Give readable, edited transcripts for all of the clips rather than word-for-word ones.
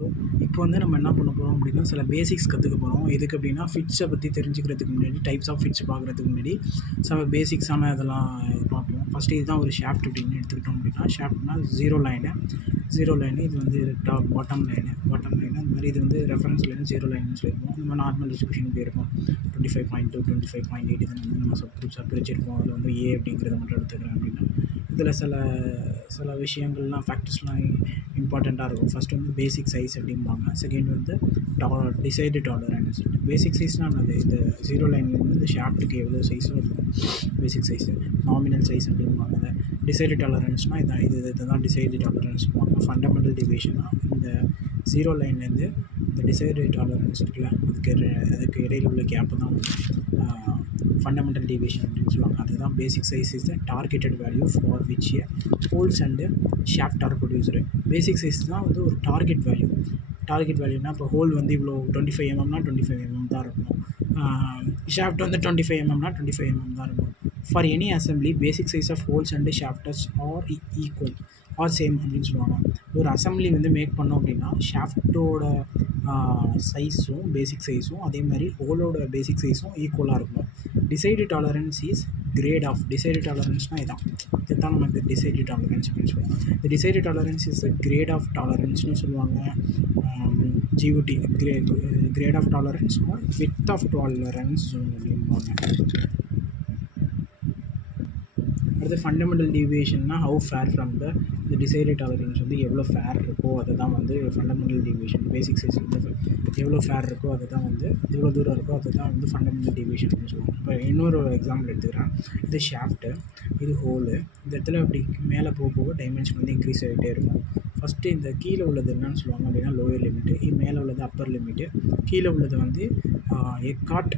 இப்போ வந்து நம்ம என்ன பண்ண போகிறோம் அப்படின்னா, சில பேசிக்ஸ் கற்றுக்க போகிறோம். எதுக்கு அப்படின்னா, ஃபிட்ஸை பற்றி தெரிஞ்சுக்கிறதுக்கு முன்னாடி, டைப்ஸ் ஆஃப் ஃபிட்ஸ் பார்க்குறதுக்கு முன்னாடி, சில பேசிக்ஸான இதெல்லாம் பார்ப்போம். ஃபஸ்ட்டு இதுதான் ஒரு ஷாஃப்ட் அப்படின்னு எடுத்துக்கிட்டோம் அப்படின்னா, ஷாஃப்ட்னா ஜீரோ லைனு இது வந்து பாட்டம் லைனு அந்த மாதிரி இது வந்து ரெஃபரன்ஸ் லைனு ஜீரோ லைன்னு சொல்லியிருப்போம். இந்த மாதிரி நார்மல் டிஸ்ட்ரிபியூஷன் இப்படி இருக்கும். 25.2 25.8 இது வந்து நம்ம சப் குரூப்ஸாக பிரிச்சிருப்போம். அதில் வந்து ஏ அப்படிங்கிறத மட்டும் எடுத்துக்கிறேன் அப்படின்னா, இதில் சில விஷயங்கள்லாம் ஃபேக்டர்ஸ்லாம் இம்பார்ட்டண்ட்டாக இருக்கும். ஃபஸ்ட் வந்து பேசிக் சைஸ் அப்படிம்பாங்க. செகண்ட் வந்து டிசைடு டாலரன்ஸ். பேசிக் சைஸ்னால் என்னது? இந்த ஜீரோ லைன்லேருந்து இந்த ஷாஃப்ட்டுக்கு எவ்வளோ சைஸோ இருக்கும் பேசிக் சைஸு. நாமினல் சைஸ் அப்படிம்பாங்க. அதை டிசைடு டாலரன்ஸ்னால் இதுதான் டிசைடு டாலரன்ஸ்பாங்க. ஃபண்டமெண்டல் டிவியேஷனாக இந்த ஜீரோ லைன்லேருந்து இந்த டிசைடு டாலரன்ஸ் இருக்குல்ல, அதுக்கு இடையில் உள்ள கேப்பு தான் வந்து ஃபண்டமெண்டல் டிவியேஷன் அப்படின்னு சொல்லுவாங்க. அதுதான் basic size is the targeted value for which a holes and shaft are produced. Basic size தான் வந்து ஒரு டார்கெட் வேல்யூனா இப்போ ஹோல் வந்து இவ்வளோ 25 mm 25 mm தான் இருக்கணும். ஷாஃப்ட் வந்து 25 mm 25 mm தான் இருக்கும். For any assembly basic size of holes and shafts are equal or same அப்படின்னு சொல்லுவாங்க. ஒரு அசம்பிளி வந்து மேக் பண்ணோம் அப்படின்னா ஷாஃப்ட்டோட சைஸும் பேசிக் சைஸும் அதே மாதிரி ஹோலோட பேசிக் சைஸும் ஈக்குவலாக இருக்கணும். Decide tolerance is grade of decide டாலரன்ஸ்னால் இதுதான் நமக்கு டிசைடு டாலரன்ஸ் அப்படின்னு சொல்லுவாங்க. இந்த decide tolerance is grade of டாலரன்ஸ்னு சொல்லுவாங்க. ஜியூடி grade of tolerance or width of tolerance அப்படின்பாங்க. அடுத்து ஃபண்டமெண்டல் டிவியேஷன்னா ஹவு ஃபேர் ஃப்ரம் இந்த டிசைடு டாலரன்ஸ் வந்து எவ்வளோ ஃபேர் இருக்கோ அதை தான் வந்து ஃபண்டமெண்டல் டிவியேஷன். பேசிக் சைஸ் வந்து எவ்வளோ ஃபேர் இருக்கோ அதை தான் வந்து எவ்வளோ தூரம் இருக்கோ அதை தான் வந்து ஃபண்டமெண்டல் டிவியேஷன் அப்படின்னு சொல்லுவாங்க. இப்போ இன்னொரு எக்ஸாம்பிள் எடுத்துக்கிறேன். இது ஷாஃப்ட்டு, இது ஹோலு. இந்த இடத்துல அப்படி மேலே போக டைமென்ஷன் வந்து இன்க்ரீஸ் ஆகிட்டே இருக்கும். ஃபஸ்ட்டு இந்த கீழே உள்ளது என்னன்னு சொல்லுவாங்க அப்படின்னா லோயர் லிமிட்டு, இது மேலே உள்ளது அப்பர் லிமிட்டு, கீழே உள்ளது வந்து எக்காட்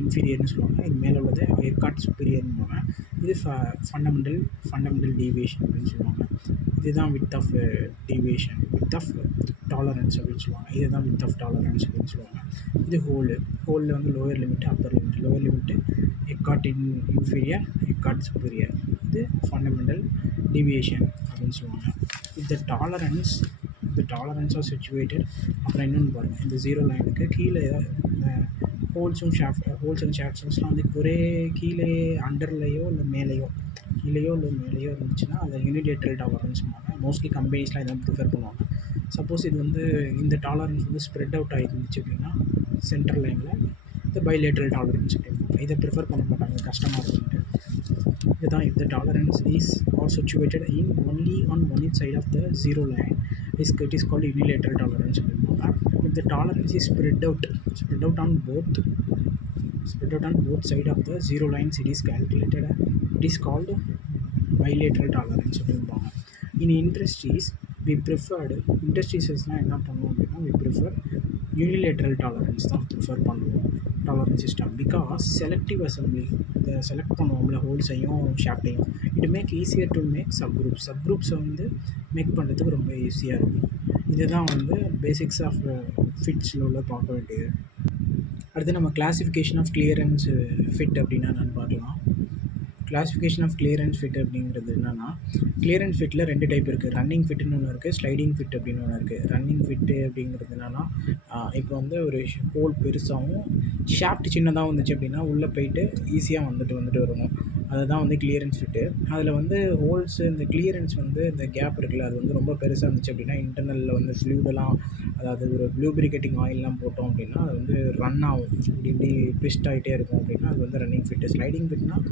இன்ஃபீரியர்னு சொல்லுவாங்க, இது மேலே உள்ளது எக்காட் சுப்பீரியர்னு சொல்லுவாங்க. இது ஃபண்டமெண்டல் டிவியேஷன் அப்படின்னு சொல்லுவாங்க. இதுதான் width of deviation, width of tolerance அப்படின்னு சொல்லுவாங்க. இதுதான் வித் ஆஃப் டாலரன்ஸ் அப்படின்னு சொல்லுவாங்க. இது ஹோலில் வந்து lower limit upper limit ecart inferior ecart superior. இது ஃபண்டமெண்டல் டிவியேஷன் அப்படின்னு சொல்லுவாங்க. இந்த டாலரன்ஸ் ஆர் சிச்சுவேட்டட். அப்புறம் இன்னொன்று பாருங்கள், இந்த ஜீரோ லைனுக்கு கீழே ஹோல்ஸ் அண்ட் ஷாஃப்ட்ஸ்லாம் வந்து ஒரே கீழே அண்டர்லேயோ இல்லை மேலேயோ இருந்துச்சுன்னா அதை யூனிலேட்ரல் டாலரன்ஸ் பண்ணுவாங்க. மோஸ்ட்லி கம்பெனிஸ்லாம் இதை ப்ரிஃபர் பண்ணுவாங்க. சப்போஸ் இது வந்து இந்த டாலரன்ஸ் வந்து ஸ்ப்ரெட் அவுட் ஆகிருந்துச்சு அப்படின்னா சென்டர் லைனில் இந்த பைலேட்ரல் டாலரன்ஸ் அப்படின்னா இதை ப்ரிஃபர் பண்ண மாட்டாங்க, கஷ்டமாக இருக்குன்ட்டு. இதுதான் if the tolerance is or situated in only on one side of the zero line it is called unilateral tolerance. If the tolerance is spread out on both side of the zero lines it is called bilateral tolerance. In industries என்ன பண்ணுவோம் அப்படின்னா we prefer unilateral tolerance தான் prefer பண்ணுவோம் tolerance system. Because selective assembly இதை select பண்ணுவோம்ல ஹோல்ஸையும் ஷாஃப்ட்டையும், it make easier to make சப்குரூப்ஸை வந்து மேக் பண்ணுறதுக்கு ரொம்ப ஈஸியாக இருக்கும். இதுதான் வந்து பேசிக்ஸ் ஆஃப் ஃபிட்ஸில் உள்ள பார்க்க வேண்டியது. அடுத்து நம்ம கிளாசிஃபிகேஷன் ஆஃப் கிளியரன்ஸ் ஃபிட் அப்படின்னா என்னென்னு பார்க்கலாம். கிளாசிஃபிகேஷன் ஆஃப் கிளியரன்ஸ் ஃபிட் அப்படிங்கிறது என்னென்னா, கிளியரன்ஸ் ஃபிட்டில் 2 டைப் இருக்குது. ரன்னிங் ஃபிட்டுன்னு ஒன்று இருக்குது, ஸ்லைடிங் ஃபிட் அப்படின்னு ஒன்று இருக்குது. ரன்னிங் ஃபிட்டு அப்படிங்கிறது என்னென்னா, இப்போ வந்து ஒரு ஹோல் பெருசாகவும் ஷாஃப்ட் சின்னதாகவும் இருந்துச்சு அப்படின்னா உள்ளே போயிட்டு ஈஸியாக வந்துட்டு வருவோம். அதுதான் வந்து கிளியரன்ஸ் ஃபிட்டு. அதில் வந்து ஹோல்ஸு இந்த கிளியரன்ஸ் வந்து இந்த கேப் இருக்குல்ல, அது வந்து ரொம்ப பெருசாக இருந்துச்சு அப்படின்னா இன்டர்னலில் வந்து ஃப்ளூடெல்லாம், அதாவது ஒரு லூப்ரிகேட்டிங் ஆயிலெலாம் போட்டோம் அப்படின்னா அது வந்து ரன் ஆகும், இப்படி ட்விஸ்ட் ஆகிட்டே இருக்கும் அப்படின்னா அது வந்து ரன்னிங் ஃபிட்டு. ஸ்லைடிங் ஃபிட்னால்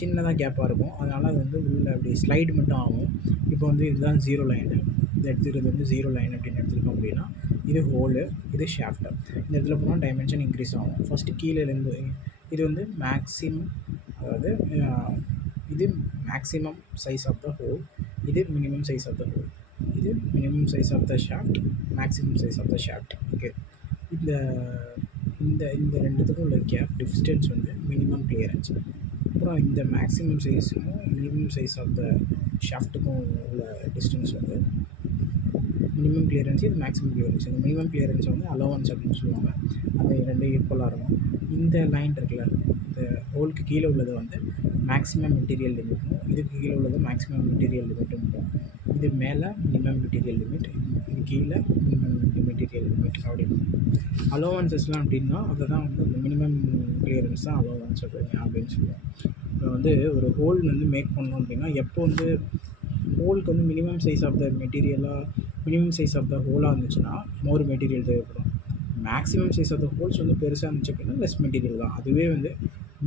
சின்னதாக கேப்பாக இருக்கும், அதனால் அது வந்து உள்ளே அப்படி ஸ்லைடு மட்டும் ஆகும். இப்போ வந்து இதுதான் ஜீரோ லைனு, இந்த எடுத்துக்கிறது வந்து ஜீரோ லைன் அப்படின்னு எடுத்துருக்கோம் அப்படின்னா இது ஹோலு, இது ஷாஃப்ட்டு. இந்த இடத்துல போனால் டைமென்ஷன் இன்க்ரீஸ் ஆகும். ஃபஸ்ட்டு கீழேருந்து இது வந்து மேக்ஸிமம், அதாவது இது maximum size of the hole, இது minimum size of the hole, இது minimum size of the shaft, maximum size of the shaft. Okay, இந்த இந்த ரெண்டுத்துக்கும் உள்ள கேப் டிஸ்டன்ஸ் வந்து மினிமம் கிளியரன்ஸ். அப்புறம் இந்த மேக்ஸிமம் சைஸும் மினிமம் சைஸ் ஆஃப் த ஷாஃப்ட்டுக்கும் உள்ள டிஸ்டன்ஸ் வந்து மினிமம் கிளியரன்ஸ், இது மேக்ஸிமம் கிளியரன்ஸ். இந்த மினிமம் கிளியரன்ஸ் வந்து அலோவன்ஸ் அப்படின்னு சொல்லுவாங்க. அது ரெண்டும் ஈக்குவலாக இருக்கும். இந்த லைன் இருக்குல்ல, இந்த ஹோலுக்கு கீழே உள்ளது வந்து மேக்ஸிமம் மெட்டீரியல் லிமிட்டும், இதுக்கு கீழே உள்ளது மேக்ஸிமம் மெட்டீரியல் லிமிட்டும். இது மேலே மினிமம் மெட்டீரியல் லிமிட், இது கீழே மினிமம் லிமிட். ஷாஃப்ட் அப்படின்னு. அலோவன்சஸ்லாம் அப்படின்னா அதை தான் வந்து அந்த மினிமம் கிளியரன்ஸ் தான் அலோவன்ஸ் அப்படின்னு சொல்லுவோம். இப்போ வந்து ஒரு ஹோல் வந்து மேக் பண்ணோம் அப்படின்னா எப்போ வந்து ஹோலுக்கு வந்து மினிமம் சைஸ் ஆஃப் த மெட்டீரியலாக மினிமம் சைஸ் ஆஃப் த ஹோலாக இருந்துச்சுன்னா மோர் மெட்டீரியல் தேவைப்படும். Maximum size of the holes வந்து பெருசாக இருந்துச்சு அப்படின்னா லெஸ் மெட்டீரியல் தான். அதுவே வந்து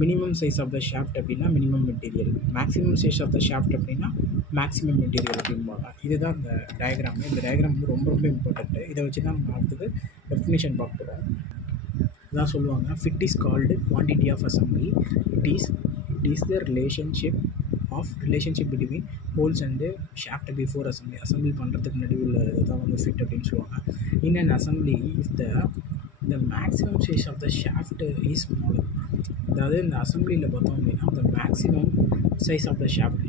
minimum size of the shaft அப்படின்னா minimum material, maximum size of the shaft அப்படின்னா மேக்ஸிமம் மெட்டீரியல் அப்படிம்பாங்க. இதுதான் இந்த டயக்ராம். இந்த டயக்ராம் வந்து ரொம்ப ரொம்ப இம்பார்ட்டண்ட்டு. இதை வச்சு தான் நம்ம அடுத்தது டெஃபினேஷன் பார்க்க போகிறோம். இதான் சொல்லுவாங்க, fit is called quantity of assembly. It is the relationship between holes and shaft before assembly பண்ணுறதுக்கு முன்னாடி உள்ள இதுதான் வந்து ஃபிட் அப்படின்னு சொல்லுவாங்க. In an assembly if the maximum size of the shaft is smaller. அதாவது இந்த அசம்பிளியில் பார்த்தோம் அப்படின்னா இந்த maximum size of the shaft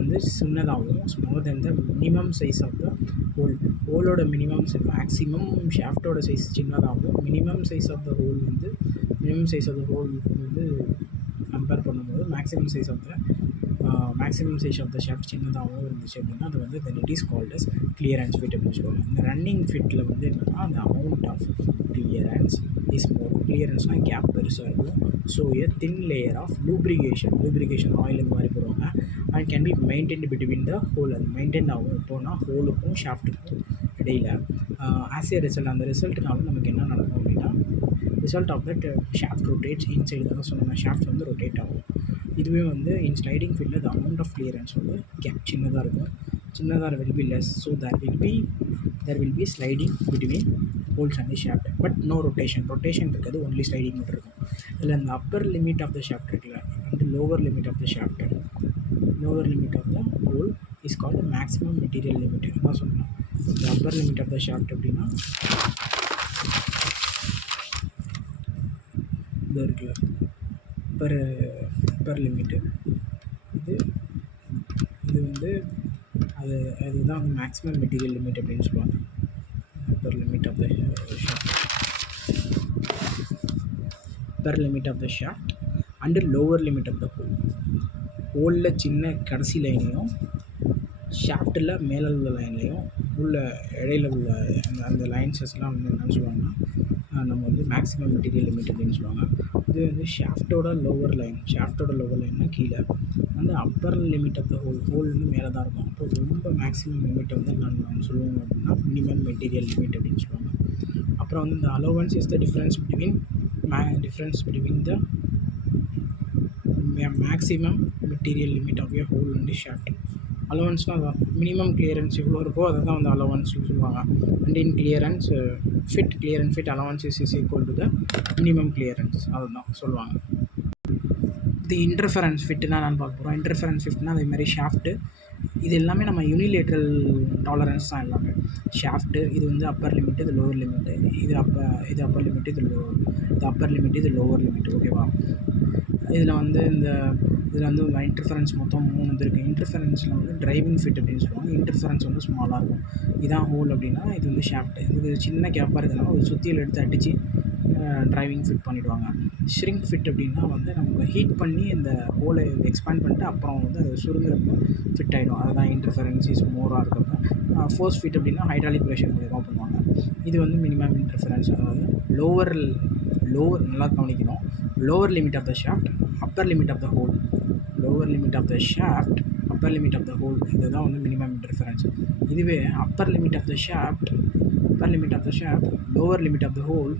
வந்து சின்னதாகவும் smaller then the minimum size of the ஹோலோட மேக்ஸிமம் ஷாஃப்டோட சைஸ் சின்னதாகவும் minimum size of the hole வந்து கம்பேர் பண்ணும்போது maximum size of the shaft சின்னதாகவும் இருந்துச்சு அப்படின்னா அது வந்து then it is called as clearance fit அப்படின்னு சொல்லுவாங்க. இந்த ரன்னிங் ஃபிட்டில் வந்து என்னென்னா அந்த amount of clearance is more. கிளியரன்ஸ்னால் கேப் பெருசாக இருக்கும். So a thin layer of lubrication oil இந்த மாதிரி போடுவாங்க. And can be maintained between the hole. அது மெயின்டைன் ஆகும் இப்போனா ஹோலுக்கும் ஷாஃப்ட்டுக்கும் இடையில். ஆஸ் ஏ ரிசல்ட், அந்த ரிசல்ட்னால நமக்கு என்ன நடக்கும் அப்படின்னா result of that shaft rotates inside தான் சொன்னேன். ஷாஃப்ட் வந்து ரொட்டேட் ஆகும். இதுவே வந்து இன் ஸ்லைடிங் ஃபீல்டில் த அமௌண்ட் ஆஃப் கிளியரன்ஸ் வந்து கேப் சின்னதாக இருக்கும். Will be less. So there will be sliding between holes and shaft. But no rotation இருக்காது, ஒன்லி ஸ்லைடிங் மட்டும் இருக்கும். இதில் அந்த upper limit of the shaft இருக்குல்ல and lower limit of the hole is called maximum material limit. தான் சொன்னேன். இந்த upper limit of the shaft அப்படின்னா இது இருக்குல்ல அப்பர் லிமிட்டு, இது வந்து அதுதான் வந்து மேக்ஸிமம் மெட்டீரியல் லிமிட் அப்படின்னு சொல்லுவாங்க. Upper limit of the shaft and lower limit of the ஹோலில் சின்ன கடைசி லைனையும் ஷாஃப்ட்டில் மேலே உள்ள லைன்லையும் உள்ள இடையில உள்ள அந்த லைன்ஸஸ்லாம் வந்து என்னென்னு சொல்லுவாங்கன்னா நம்ம வந்து மேக்ஸிமம் மெட்டீரியல் லிமிட் அப்படின்னு சொல்லுவாங்க. இது வந்து ஷாஃப்ட்டோட லோவர் லைன்னா கீழே, வந்து upper limit of the hole வந்து மேலே தான் இருக்கும். அப்போ ரொம்ப மேக்ஸிமம் லிமிட்டை வந்து நம்ம சொல்லுவோம் அப்படின்னா மினிமம் மெட்டீரியல் லிமிட் அப்படின்னு சொல்லுவாங்க. அப்புறம் வந்து இந்த allowance is the difference between the maximum material limit of a hole and shaft. அலோவன்ஸ்னால் அதான் மினிமம் கிளியரன்ஸ் எவ்வளோ இருக்கோ அதை தான் வந்து அலோவன்ஸ்னு சொல்லுவாங்க. And in clearance fit allowance is equal to the minimum clearance, அதுதான் சொல்லுவாங்க. இது இன்டர்ஃபரன்ஸ் ஃபிட்டு தான் நான் பார்க்க போகிறோம். இன்டர்ஃபரன்ஸ் ஃபிட்னா அதேமாதிரி ஷாஃப்ட்டு இது எல்லாமே நம்ம யூனிலேட்ரல் டாலரன்ஸ் தான் எல்லாமே. ஷாஃப்ட்டு இது வந்து அப்பர் லிமிட்டு, இது லோவர் லிமிட்டு, இது அப்பர் லிமிட்டு, இது அப்பர் லிமிட்டு, இது லோவர் லிமிட்டு. ஓகேவா? இதில் வந்து இன்டர்ஃபரன்ஸ் மொத்தம் 3 இது இருக்குது. இன்டர்ஃபரன்ஸில் வந்து டிரைவிங் ஃபிட் அப்படின்னு சொல்லுவாங்க. இன்டர்ஃபரன்ஸ் வந்து ஸ்மாலாக இருக்கும். இதான் ஹோல் அப்படின்னா இது வந்து ஷாஃப்ட். இது சின்ன கேப்பாக இருக்கிறதுனால ஒரு சுத்தியில் எடுத்து அடித்து டிரைவிங் ஃபிட் பண்ணிவிடுவாங்க. ஷ்ரிங்க் ஃபிட் அப்படின்னா வந்து நம்ம ஹீட் பண்ணி இந்த ஹோலை எக்ஸ்பேண்ட் பண்ணிட்டு அப்புறம் வந்து அது சுருங்குறப்போ ஃபிட் ஆகிடும். அதுதான் இன்டர்ஃபரன்ஸ் இஸ் மோராக இருக்கிறப்ப. ஃபோர்ஸ் ஃபிட் அப்படின்னா ஹைட்ராலிக் ப்ரெஷர் மூலியமாக பண்ணுவாங்க. இது வந்து மினிமம் இன்டர்ஃபரன்ஸ். அதாவது லோவர் நல்லா கவனிக்கணும். Lower limit of the shaft, upper limit of the hole. இதுதான் வந்து மினிமம் இன்டர்ஃபரன்ஸ். இதுவே upper limit of the shaft, lower limit of the hole,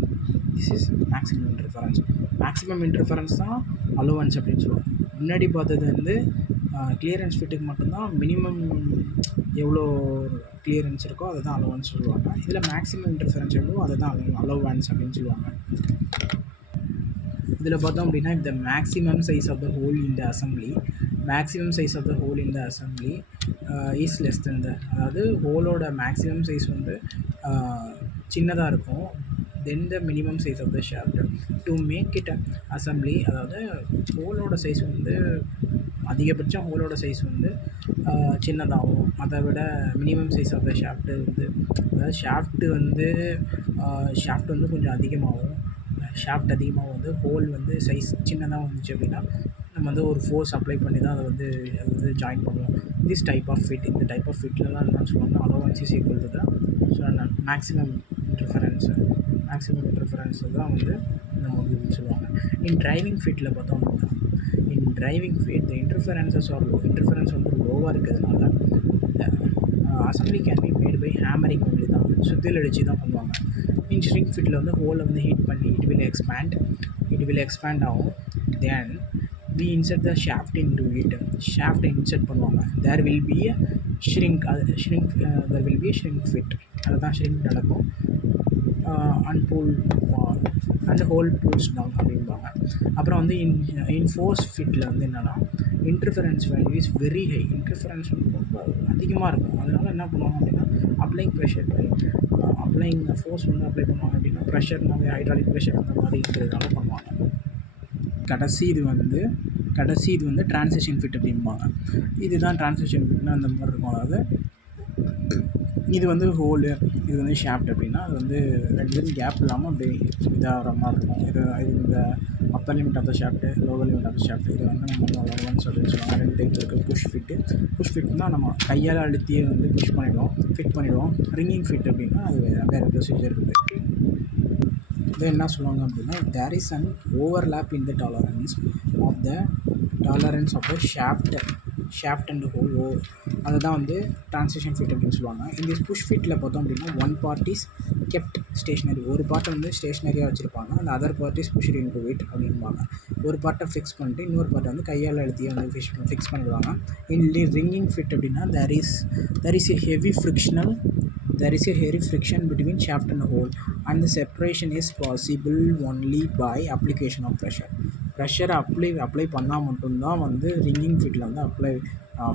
this is maximum interference. Maximum interference தான் allowance அப்படின்னு சொல்லுவோம். முன்னாடி பார்த்தது வந்து கிளியரன்ஸ் ஃபிட்டுக்கு மட்டும்தான் மினிமம் எவ்வளோ கிளியரன்ஸ் இருக்கோ அதை தான் அலோவன்ஸ் சொல்லுவாங்க. இதில் மேக்ஸிமம் இன்டர்ஃபரன்ஸ் எவ்வளோ அதை தான் அலோவன்ஸ் அப்படின்னு சொல்லுவாங்க. இதில் பார்த்தோம் அப்படின்னா இந்த maximum size of the hole in the assembly is less then அதாவது ஹோலோட மேக்ஸிமம் சைஸ் வந்து சின்னதாக இருக்கும். Then the minimum size of the shaft to make it assembly. அதாவது ஹோலோட சைஸ் வந்து அதிகபட்சம் ஹோலோட சைஸ் வந்து சின்னதாகும். அதை விட minimum size of the shaft வந்து அதாவது ஷாஃப்ட் வந்து கொஞ்சம் அதிகமாகும். ஷாஃப்ட் அதிகமாக வந்து ஹோல் வந்து சைஸ் சின்னதாக வந்துச்சு அப்படின்னா நம்ம வந்து ஒரு ஃபோர்ஸ் அப்ளை பண்ணி தான் அதை வந்து ஜாயின் பண்ணுவோம். இந்த டைப் ஆஃப் ஃபிட்லலாம் என்ன சொல்லுவாங்க, allowance is equal to the maximum interference தான் வந்து இந்த மொபிள்னு சொல்லுவாங்க. இன் டிரைவிங் ஃபிட்டில் பார்த்தோம் அப்படின்னா, in driving fit the interferences are low. Interference வந்து லோவாக இருக்கிறதுனால assembly can be made by hammering only தான், சுத்தியில் அடித்து தான் பண்ணுவாங்க. இன் ஷ்ரிங்க் ஃபிட்டில் வந்து ஹோலை வந்து ஹீட் பண்ணி இட் வில் எக்ஸ்பேண்ட் ஆகும். Then we insert the shaft into it. ஷாஃப்டை இன்சர்ட் பண்ணுவாங்க. there will be a shrink fit. அதுதான் ஷ்ரிங்க் நடக்கும். அன்பூல் அந்த ஹோல் பூல்ஸ் டவுன் அப்படிம்பாங்க. அப்புறம் வந்து இன் ஃபோர்ஸ் ஃபிட்டில் வந்து என்னென்னா interference value is very high. Interference வந்து ரொம்ப அதிகமாக இருக்கும். அதனால் என்ன பண்ணுவாங்க அப்படின்னா அப்ளைங் ப்ரெஷர் அப்ளைங் ஃபோர்ஸ் வந்து அப்ளை பண்ணுவாங்க. அப்படின்னா ப்ரெஷர்னாவே ஹைட்ராலிக் ப்ரெஷர் அந்த மாதிரி இருக்கிறதுனால பண்ணுவாங்க. கடைசி இது வந்து டிரான்சிஷன் ஃபிட் அப்படிம்பாங்க. இதுதான் டிரான்சிஷன் ஃபிட்னா அந்த மாதிரி இருக்கும். அதாவது இது வந்து ஹோலு, இது வந்து ஷாஃப்ட் அப்படின்னா அது வந்து ரெண்டு கேப் இல்லாமல் அப்படியே இதாகிற மாதிரி இருக்கும். இது இந்த upper limit of the shaft, lower limit of the shaft. இது வந்து நம்ம லோவர்னு சொல்லுவாங்க. ரெண்டு டைப் இருக்குது. புஷ் ஃபிட்னா நம்ம கையால் அழுத்தியே வந்து ஃபிட் பண்ணிவிடுவோம். ரிங்கிங் ஃபிட் அப்படின்னா அது வேறு ப்ரொசீஜர் இருக்குது. இதை என்ன சொல்லுவாங்க அப்படின்னா there is an overlap in the tolerance of the shaft and hole. அதுதான் வந்து டிரான்சிஷன் ஃபிட் அப்படின்னு சொல்லுவாங்க. இந்த புஷ் ஃபிட்டில் பார்த்தோம் அப்படின்னா one part is kept stationery. ஒரு பார்ட்டை வந்து ஸ்டேஷ்னரியாக வச்சுருப்பாங்க. அந்த other part is pushed into it அப்படின்பாங்க. ஒரு பார்ட்டை ஃபிக்ஸ் பண்ணிட்டு இன்னொரு பார்ட்டை வந்து கையால் அழுத்தியே வந்து ஃபிக்ஸ் பண்ணிடுவாங்க. இன் ரிங்கிங் ஃபிட் அப்படின்னா there is a heavy friction between shaft and hole, and the separation is possible only by application of pressure. Apply பண்ணால் மட்டும்தான் வந்து ரிங்கிங் ஃபிட்டில் வந்து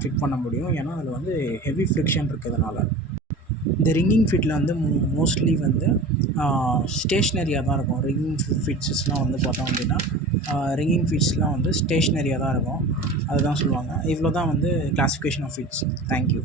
ஃபிட் பண்ண முடியும். ஏன்னா அதில் வந்து ஹெவி ஃப்ரிக்ஷன் இருக்கிறதுனால. இந்த ரிங்கிங் ஃபிட்டில் வந்து மோஸ்ட்லி வந்து ஸ்டேஷ்னரியாக தான் இருக்கும். ரிங்கிங் ஃபிட்ஸஸ்லாம் வந்து பார்த்தோம் அப்படின்னா ரிங்கிங் ஃபிட்ஸ்லாம் வந்து ஸ்டேஷ்னரியாக தான் இருக்கும். அதுதான் சொல்லுவாங்க. இவ்வளோ தான் வந்து கிளாஸிஃபிகேஷன் ஆஃப் ஃபிட்ஸ். தேங்க்யூ.